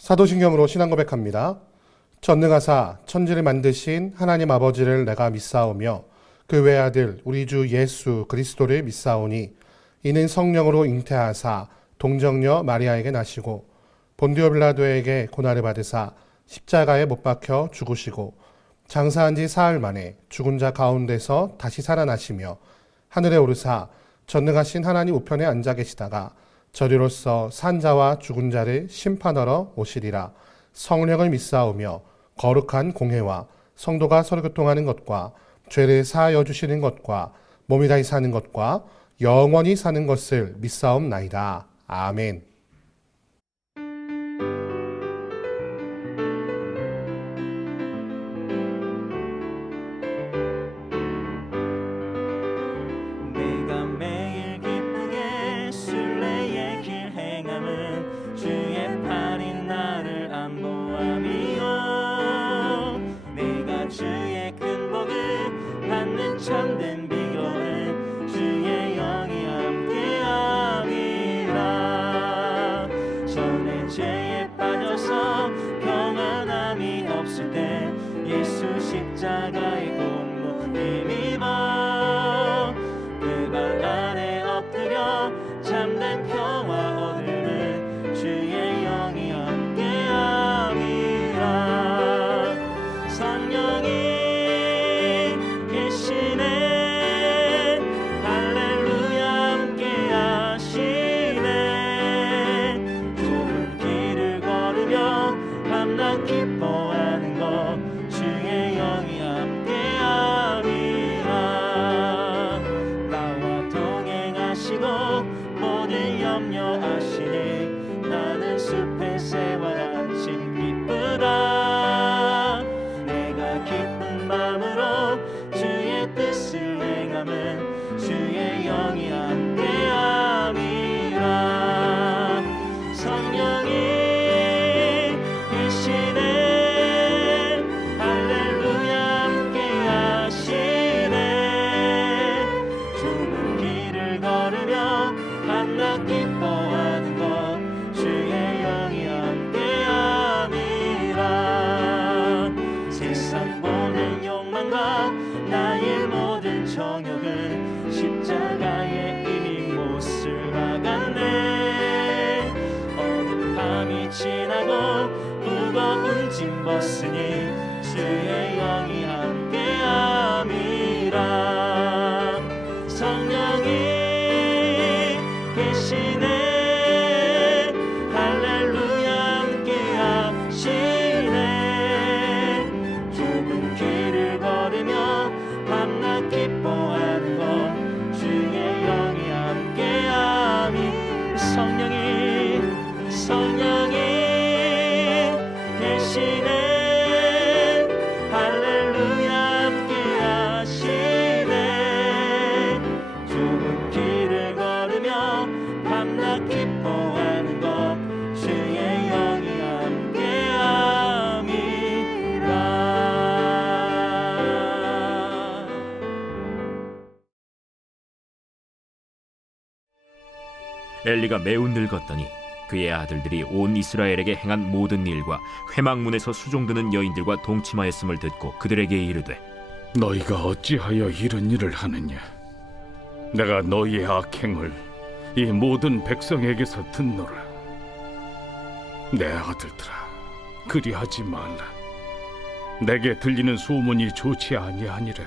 사도신경으로 신앙 고백합니다. 전능하사 천지를 만드신 하나님 아버지를 내가 믿사오며 그 외아들 우리 주 예수 그리스도를 믿사오니 이는 성령으로 잉태하사 동정녀 마리아에게 나시고 본디오 빌라도에게 고난을 받으사 십자가에 못 박혀 죽으시고 장사한 지 사흘 만에 죽은 자 가운데서 다시 살아나시며 하늘에 오르사 전능하신 하나님 우편에 앉아 계시다가 저리로서 산자와 죽은 자를 심판하러 오시리라. 성령을 믿사오며 거룩한 공회와 성도가 서로 교통하는 것과 죄를 사하여 주시는 것과 몸이 다시 사는 것과 영원히 사는 것을 믿사옵나이다. 아멘. 내가 매일 기쁘게 순례의 길 행함은 주의 팔이 나를 안보함이요 내가 주의 큰 복을 받는 참된 비결은 주의 영이 함께함이라 전에 죄에 빠져서 평안함이 없을 때 예수 십자가의 공로 힘입어 그 발 아래 엎드려 참된 평화 얻으면 주의 영이 함께함이라 성령이 계시네 할렐루야 함께하시네 좁은 길을 걸으며 밤낮 기뻐하는 것 주의 영이 함께함이라 나와 동행하시고 모든 염려하시니 나는 숲의 새와 같이 기쁘다 내가 기쁜 마음으로 주의 뜻을 행함은 주의 영이 함께함이라 성령이 계시네 할렐루야 함께하시네 좁은 길을 걸으며 밤낮 기뻐하는 것 주의 영이 함께함이라 세상 모든 욕망과 나의 모든 정욕은 십자가에 이미 못을 박았네 어두운 밤이 지나고 무거운 짐 벗으니 주의 영이 함께함이라 성령이 계시네 할렐루야 함께하시네 좁은 길을 걸으며 밤낮 기뻐하는 것 주의 영이 함께함이 성령이 계시네 할렐루야 함께하시네 좁은 길을 걸으며 밤낮 기뻐하는 것 주의 영이 함께함이라 엘리가 매우 늙었더니 그의 아들들이 온 이스라엘에게 행한 모든 일과 회막문에서 수종드는 여인들과 동침하였음을 듣고 그들에게 이르되 너희가 어찌하여 이런 일을 하느냐? 내가 너희의 악행을 이 모든 백성에게서 듣노라. 내 아들들아, 그리하지 말라. 내게 들리는 소문이 좋지 아니하니라.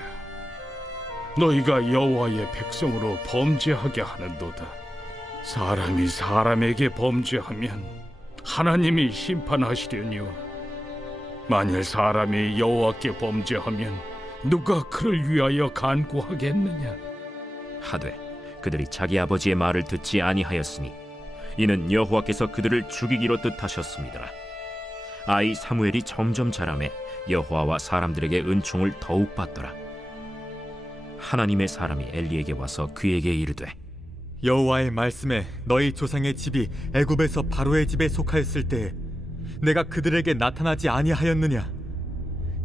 너희가 여호와의 백성으로 범죄하게 하는도다. 사람이 사람에게 범죄하면 하나님이 심판하시려니와 만일 사람이 여호와께 범죄하면 누가 그를 위하여 간구하겠느냐? 하되 그들이 자기 아버지의 말을 듣지 아니하였으니 이는 여호와께서 그들을 죽이기로 뜻하셨음이더라. 아이 사무엘이 점점 자라매 여호와와 사람들에게 은총을 더욱 받더라. 하나님의 사람이 엘리에게 와서 그에게 이르되 여호와의 말씀에 너희 조상의 집이 애굽에서 바로의 집에 속하였을 때에 내가 그들에게 나타나지 아니하였느냐?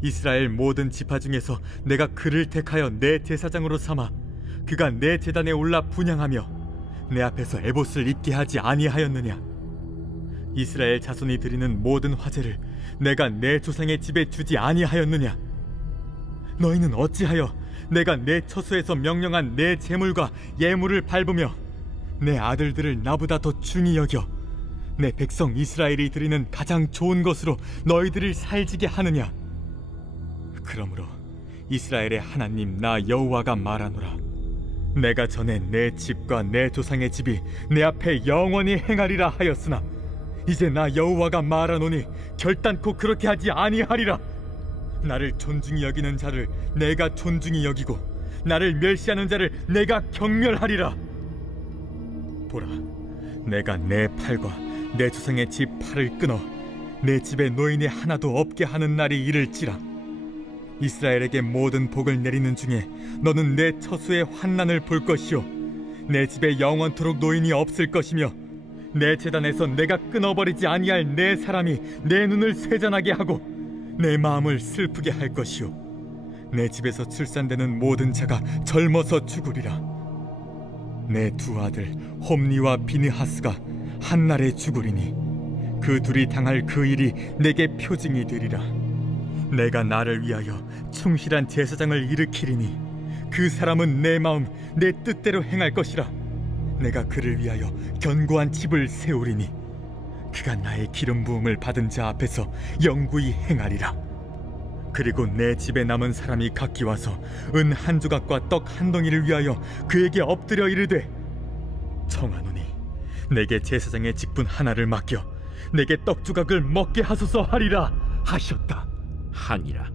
이스라엘 모든 지파 중에서 내가 그를 택하여 내 제사장으로 삼아 그가 내 제단에 올라 분향하며 내 앞에서 에봇을 입게 하지 아니하였느냐? 이스라엘 자손이 드리는 모든 화제를 내가 내 조상의 집에 주지 아니하였느냐? 너희는 어찌하여 내가 내 처소에서 명령한 내 제물과 예물을 밟으며 내 아들들을 나보다 더 중히 여겨 내 백성 이스라엘이 드리는 가장 좋은 것으로 너희들을 살지게 하느냐? 그러므로 이스라엘의 하나님 나 여호와가 말하노라. 내가 전에 내 집과 내 조상의 집이 내 앞에 영원히 행하리라 하였으나 이제 나 여호와가 말하노니 결단코 그렇게 하지 아니하리라. 나를 존중히 여기는 자를 내가 존중히 여기고 나를 멸시하는 자를 내가 경멸하리라. 보라, 내가 내 팔과 내 조상의 집 팔을 끊어 내 집에 노인이 하나도 없게 하는 날이 이를지라. 이스라엘에게 모든 복을 내리는 중에 너는 내 처소의 환난을 볼 것이요 내 집에 영원토록 노인이 없을 것이며 내 제단에서 내가 끊어버리지 아니할 내 사람이 내 눈을 쇠잔하게 하고 내 마음을 슬프게 할 것이요 내 집에서 출산되는 모든 자가 젊어서 죽으리라. 내 두 아들 홈니와 비느하스가 한날에 죽으리니 그 둘이 당할 그 일이 내게 표징이 되리라. 내가 나를 위하여 충실한 제사장을 일으키리니 그 사람은 내 마음 내 뜻대로 행할 것이라. 내가 그를 위하여 견고한 집을 세우리니 그가 나의 기름 부음을 받은 자 앞에서 영구히 행하리라. 그리고 내 집에 남은 사람이 각기 와서 은 한 조각과 떡 한 덩이를 위하여 그에게 엎드려 이르되 청하노니 내게 제사장의 직분 하나를 맡겨 내게 떡 조각을 먹게 하소서 하리라 하셨다. 하니라.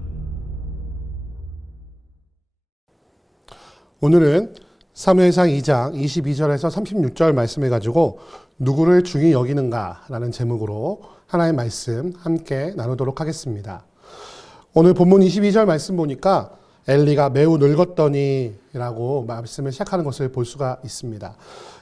오늘은 사무엘상 2장 22절에서 36절 말씀해 가지고 누구를 중히 여기는가라는 제목으로 하나의 말씀 함께 나누도록 하겠습니다. 오늘 본문 22절 말씀 보니까 엘리가 매우 늙었더니라고 말씀을 시작하는 것을 볼 수가 있습니다.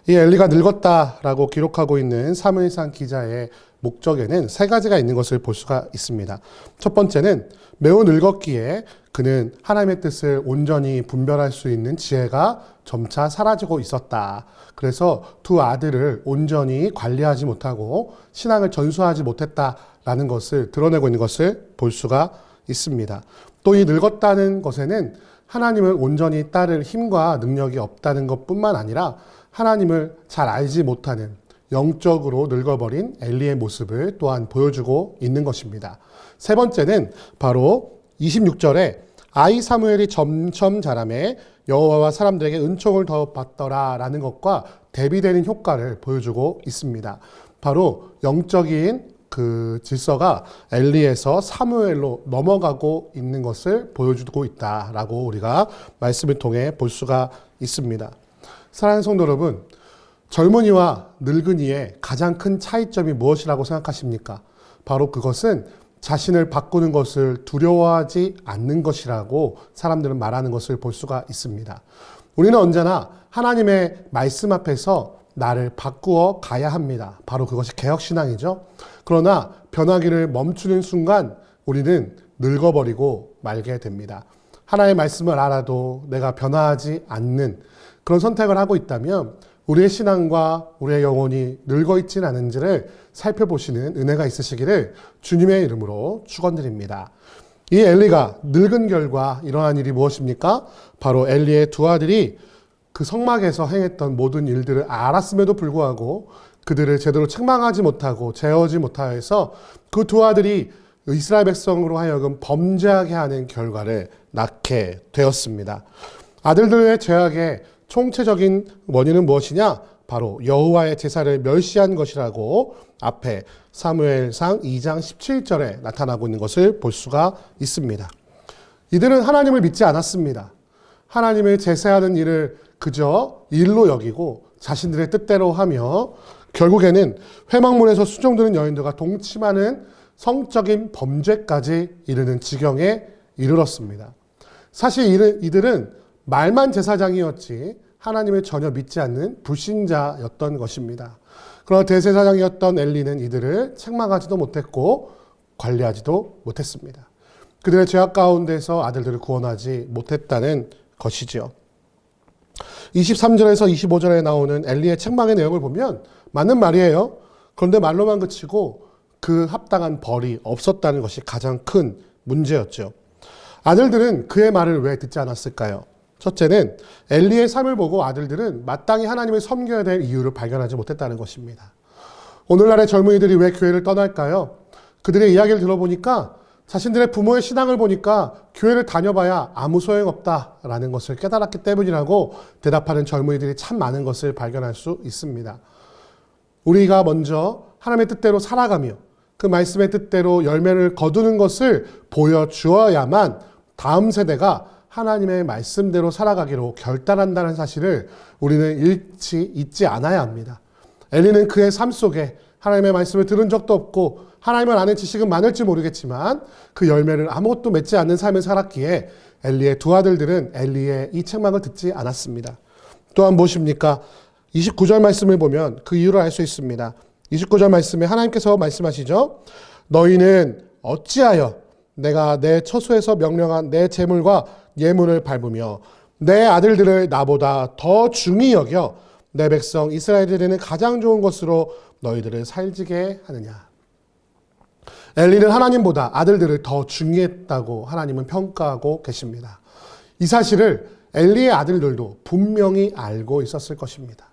이 엘리가 늙었다라고 기록하고 있는 사무엘상 기자의 목적에는 세 가지가 있는 것을 볼 수가 있습니다. 첫 번째는 매우 늙었기에 그는 하나님의 뜻을 온전히 분별할 수 있는 지혜가 점차 사라지고 있었다. 그래서 두 아들을 온전히 관리하지 못하고 신앙을 전수하지 못했다라는 것을 드러내고 있는 것을 볼 수가 있습니다. 또 이 늙었다는 것에는 하나님을 온전히 따를 힘과 능력이 없다는 것뿐만 아니라 하나님을 잘 알지 못하는 영적으로 늙어버린 엘리의 모습을 또한 보여주고 있는 것입니다. 세 번째는 바로 26절에 아이 사무엘이 점점 자라매 여호와와 사람들에게 은총을 더 받더라라는 것과 대비되는 효과를 보여주고 있습니다. 바로 영적인 그 질서가 엘리에서 사무엘로 넘어가고 있는 것을 보여주고 있다라고 우리가 말씀을 통해 볼 수가 있습니다. 사랑하는 성도 여러분, 젊은이와 늙은이의 가장 큰 차이점이 무엇이라고 생각하십니까? 바로 그것은 자신을 바꾸는 것을 두려워하지 않는 것이라고 사람들은 말하는 것을 볼 수가 있습니다. 우리는 언제나 하나님의 말씀 앞에서 나를 바꾸어 가야 합니다. 바로 그것이 개혁신앙이죠. 그러나 변하기를 멈추는 순간 우리는 늙어버리고 말게 됩니다. 하나님의 말씀을 알아도 내가 변화하지 않는 그런 선택을 하고 있다면 우리의 신앙과 우리의 영혼이 늙어 있지는 않은지를 살펴보시는 은혜가 있으시기를 주님의 이름으로 축원드립니다. 이 엘리가 늙은 결과 일어난 일이 무엇입니까? 바로 엘리의 두 아들이 그 성막에서 행했던 모든 일들을 알았음에도 불구하고 그들을 제대로 책망하지 못하고 제어하지 못하여서 그 두 아들이 이스라엘 백성으로 하여금 범죄하게 하는 결과를 낳게 되었습니다. 아들들의 죄악의 총체적인 원인은 무엇이냐? 바로 여호와의 제사를 멸시한 것이라고 앞에 사무엘상 2장 17절에 나타나고 있는 것을 볼 수가 있습니다. 이들은 하나님을 믿지 않았습니다. 하나님을 제사하는 일을 그저 일로 여기고 자신들의 뜻대로 하며 결국에는 회막문에서 수종드는 여인들과 동침하는 성적인 범죄까지 이르는 지경에 이르렀습니다. 사실 이들은 말만 제사장이었지 하나님을 전혀 믿지 않는 불신자였던 것입니다. 그러나 대제사장이었던 엘리는 이들을 책망하지도 못했고 관리하지도 못했습니다. 그들의 죄악 가운데서 아들들을 구원하지 못했다는 것이지요. 23절에서 25절에 나오는 엘리의 책망의 내용을 보면 맞는 말이에요. 그런데 말로만 그치고 그 합당한 벌이 없었다는 것이 가장 큰 문제였죠. 아들들은 그의 말을 왜 듣지 않았을까요? 첫째는 엘리의 삶을 보고 아들들은 마땅히 하나님을 섬겨야 될 이유를 발견하지 못했다는 것입니다. 오늘날의 젊은이들이 왜 교회를 떠날까요? 그들의 이야기를 들어보니까 자신들의 부모의 신앙을 보니까 교회를 다녀봐야 아무 소용없다라는 것을 깨달았기 때문이라고 대답하는 젊은이들이 참 많은 것을 발견할 수 있습니다. 우리가 먼저 하나님의 뜻대로 살아가며 그 말씀의 뜻대로 열매를 거두는 것을 보여주어야만 다음 세대가 하나님의 말씀대로 살아가기로 결단한다는 사실을 우리는 잊지 않아야 합니다. 엘리는 그의 삶 속에 하나님의 말씀을 들은 적도 없고 하나님을 아는 지식은 많을지 모르겠지만 그 열매를 아무것도 맺지 않는 삶을 살았기에 엘리의 두 아들들은 엘리의 이 책망을 듣지 않았습니다. 또한 무엇입니까? 29절 말씀을 보면 그 이유를 알 수 있습니다. 29절 말씀에 하나님께서 말씀하시죠. 너희는 어찌하여 내가 내 처소에서 명령한 내 재물과 예물을 밟으며 내 아들들을 나보다 더 중히 여겨 내 백성 이스라엘에게는 가장 좋은 것으로 너희들을 살지게 하느냐. 엘리는 하나님보다 아들들을 더 중요했다고 하나님은 평가하고 계십니다. 이 사실을 엘리의 아들들도 분명히 알고 있었을 것입니다.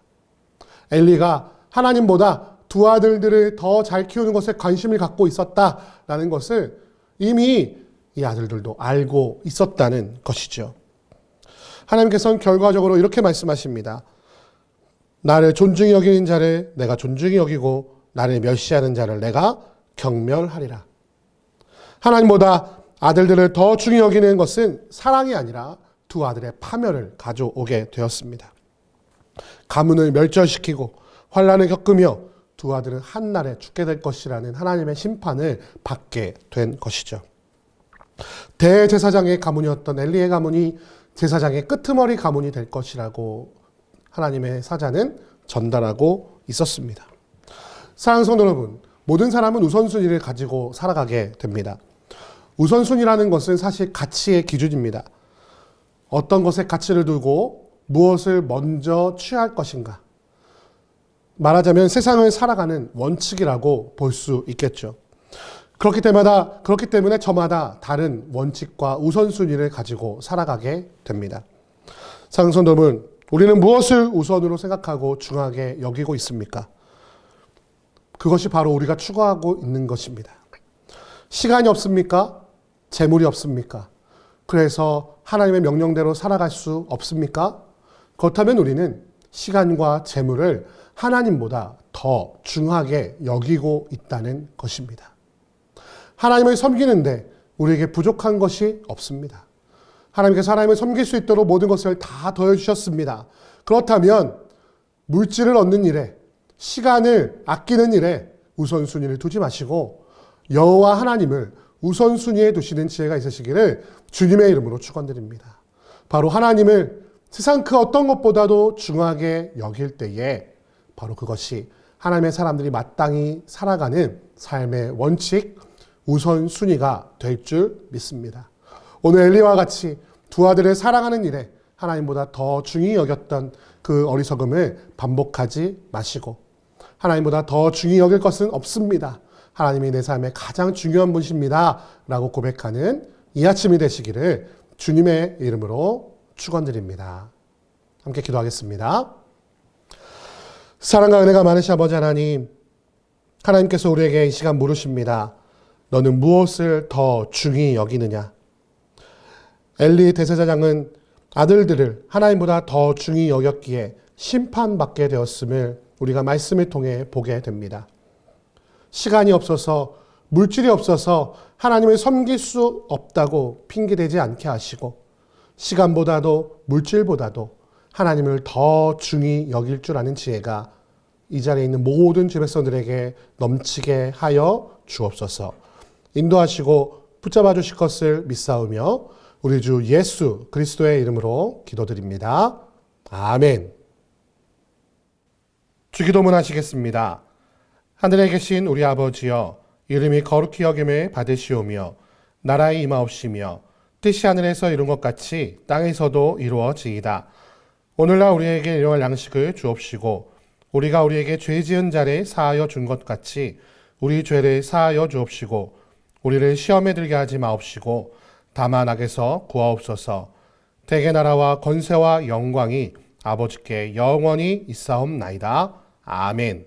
엘리가 하나님보다 두 아들들을 더 잘 키우는 것에 관심을 갖고 있었다라는 것을 이미 이 아들들도 알고 있었다는 것이죠. 하나님께서는 결과적으로 이렇게 말씀하십니다. 나를 존중히 여기는 자를 내가 존중히 여기고 나를 멸시하는 자를 내가 경멸하리라. 하나님보다 아들들을 더 중히 여기는 것은 사랑이 아니라 두 아들의 파멸을 가져오게 되었습니다. 가문을 멸절시키고 환난을 겪으며 두 아들은 한날에 죽게 될 것이라는 하나님의 심판을 받게 된 것이죠. 대제사장의 가문이었던 엘리의 가문이 제사장의 끄트머리 가문이 될 것이라고 하나님의 사자는 전달하고 있었습니다. 사랑하는 성도 여러분, 모든 사람은 우선순위를 가지고 살아가게 됩니다. 우선순위라는 것은 사실 가치의 기준입니다. 어떤 것에 가치를 두고 무엇을 먼저 취할 것인가. 말하자면 세상을 살아가는 원칙이라고 볼 수 있겠죠. 그렇기 때문에 저마다 다른 원칙과 우선순위를 가지고 살아가게 됩니다. 사랑하는 성도 여러분, 우리는 무엇을 우선으로 생각하고 중요하게 여기고 있습니까? 그것이 바로 우리가 추구하고 있는 것입니다. 시간이 없습니까? 재물이 없습니까? 그래서 하나님의 명령대로 살아갈 수 없습니까? 그렇다면 우리는 시간과 재물을 하나님보다 더 중하게 여기고 있다는 것입니다. 하나님을 섬기는데 우리에게 부족한 것이 없습니다. 하나님께서 하나님을 섬길 수 있도록 모든 것을 다 더해주셨습니다. 그렇다면 물질을 얻는 일에, 시간을 아끼는 일에 우선순위를 두지 마시고 여호와 하나님을 우선순위에 두시는 지혜가 있으시기를 주님의 이름으로 축원드립니다. 바로 하나님을 세상 그 어떤 것보다도 중하게 여길 때에 바로 그것이 하나님의 사람들이 마땅히 살아가는 삶의 원칙, 우선순위가 될 줄 믿습니다. 오늘 엘리와 같이 두 아들을 사랑하는 일에 하나님보다 더 중히 여겼던 그 어리석음을 반복하지 마시고 하나님보다 더 중히 여길 것은 없습니다. 하나님이 내 삶의 가장 중요한 분이십니다. 라고 고백하는 이 아침이 되시기를 주님의 이름으로 축원드립니다. 함께 기도하겠습니다. 사랑과 은혜가 많으신 아버지 하나님, 하나님께서 우리에게 이 시간 물으십니다. 너는 무엇을 더 중히 여기느냐? 엘리 대제사장은 아들들을 하나님보다 더 중히 여겼기에 심판받게 되었음을 우리가 말씀을 통해 보게 됩니다. 시간이 없어서, 물질이 없어서 하나님을 섬길 수 없다고 핑계대지 않게 하시고 시간보다도 물질보다도 하나님을 더 중히 여길 줄 아는 지혜가 이 자리에 있는 모든 주의 백성들에게 넘치게 하여 주옵소서. 인도하시고 붙잡아 주실 것을 믿사오며 우리 주 예수 그리스도의 이름으로 기도드립니다. 아멘. 주기도문 하시겠습니다. 하늘에 계신 우리 아버지여, 이름이 거룩히 여김을 받으시오며 나라의 임하옵시며 뜻이 하늘에서 이룬 것 같이 땅에서도 이루어지이다. 오늘날 우리에게 일용할 양식을 주옵시고 우리가 우리에게 죄 지은 자를 사하여 준 것 같이 우리 죄를 사하여 주옵시고 우리를 시험에 들게 하지 마옵시고 다만 악에서 구하옵소서. 대개 나라와 권세와 영광이 아버지께 영원히 있사옵나이다. 아멘.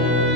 아멘.